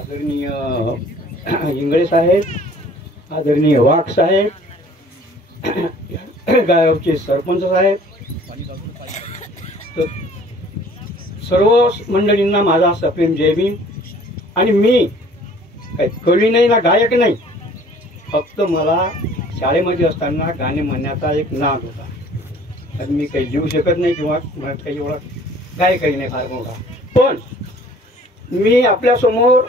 आदरणीय इंगळे साहेब, आदरणीय वाघ साहेब, गावचे सरपंच साहेब, सर्व मंडळींना माझा सप्रेम जय भीम। आणि मी काही कवी नाही ना गायक नाही, फक्त मला शाळेमध्ये असताना गाणे म्हणण्याचा एक नाद होता। तर मी काही लिहू शकत नाही किंवा मला काही एवढा गायकही नाही फार मोठा, पण मी आपल्यासमोर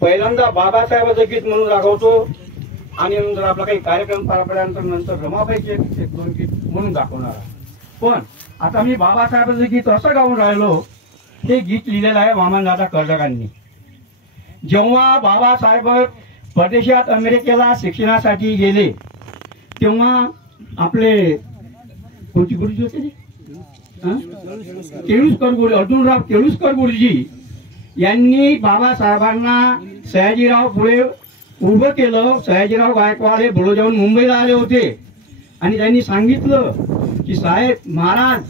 पहिल्यांदा बाबासाहेबांचं गीत म्हणून दाखवतो आणि नंतर आपला काही कार्यक्रम पार पडल्यानंतर नंतर रमाबाईचे एक दोन गीत म्हणून दाखवणार आहे। पण आता मी बाबासाहेबांचं गीत असं गाऊन राहिलो, ते गीत लिहिलेलं आहे वामनदादा कर्डकांनी। जेव्हा बाबासाहेब परदेशात अमेरिकेला शिक्षणासाठी गेले तेव्हा आपले कोणती गुरुजी होते केळुसकर गुरुजी, अर्जुनराव केळुसकर गुरुजी यांनी बाबासाहेबांना सयाजीराव पुढे उभं केलं। सयाजीराव गायकवाड हे बडोद्याहून मुंबईला आले होते आणि त्यांनी सांगितलं की साहेब महाराज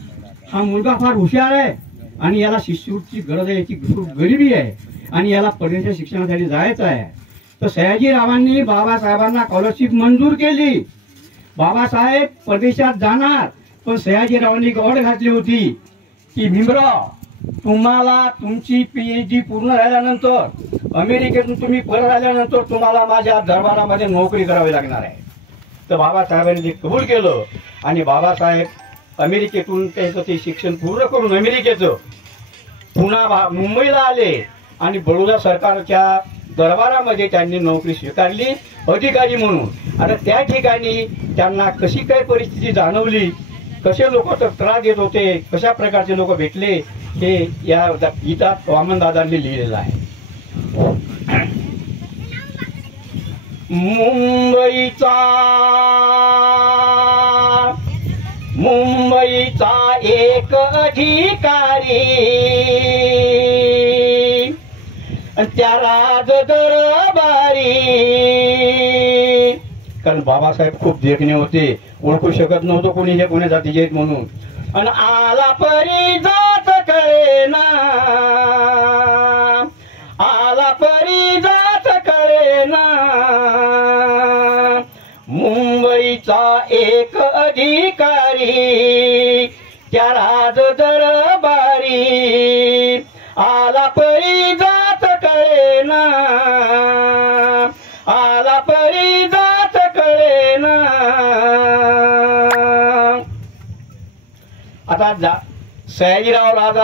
हा मुलगा फार हुशार आहे आणि याला शिष्यवृत्तीची गरज आहे, याची खूप गरिबी आहे आणि याला परदेशात शिक्षणासाठी जायचं आहे। तर सयाजीरावांनी बाबासाहेबांना स्कॉलरशिप मंजूर केली। बाबासाहेब परदेशात जाणार, पण सयाजीरावांनी अट घातली होती की भीमराव तुम्हाला तुमची PhD पूर्ण झाल्यानंतर अमेरिकेतून तुम्ही परत आल्यानंतर तुम्हाला माझ्या दरबारामध्ये नोकरी करावी लागणार आहे। तर बाबासाहेबांनी ते कबूल केलं आणि बाबासाहेब अमेरिकेतून त्याचं ते शिक्षण पूर्ण करून अमेरिकेचं पुन्हा मुंबईला आले आणि बडोदा सरकारच्या दरबारामध्ये त्यांनी नोकरी स्वीकारली अधिकारी म्हणून। आता त्या ठिकाणी त्यांना कशी काय परिस्थिती जाणवली, कसे लोक त्रास देत होते, कशा प्रकारचे लोक भेटले, हे या गीतात वामनदादांनी लिहिलेलं आहे। मुंबईचा एक अधिकारी त्या राज दरबारी, कारण बाबासाहेब खूप देखणे होते, ओळखू शकत नव्हतं कोणी हे कोणी जातीचे आहेत म्हणून। आणि आला परी जात कळेना, आला परी जात कळेना, मुंबईचा एक अधिकारी त्या राज दरबारी, आला परी जात कळेना, आला परी जात कळेना। आता सयाजीराव राजा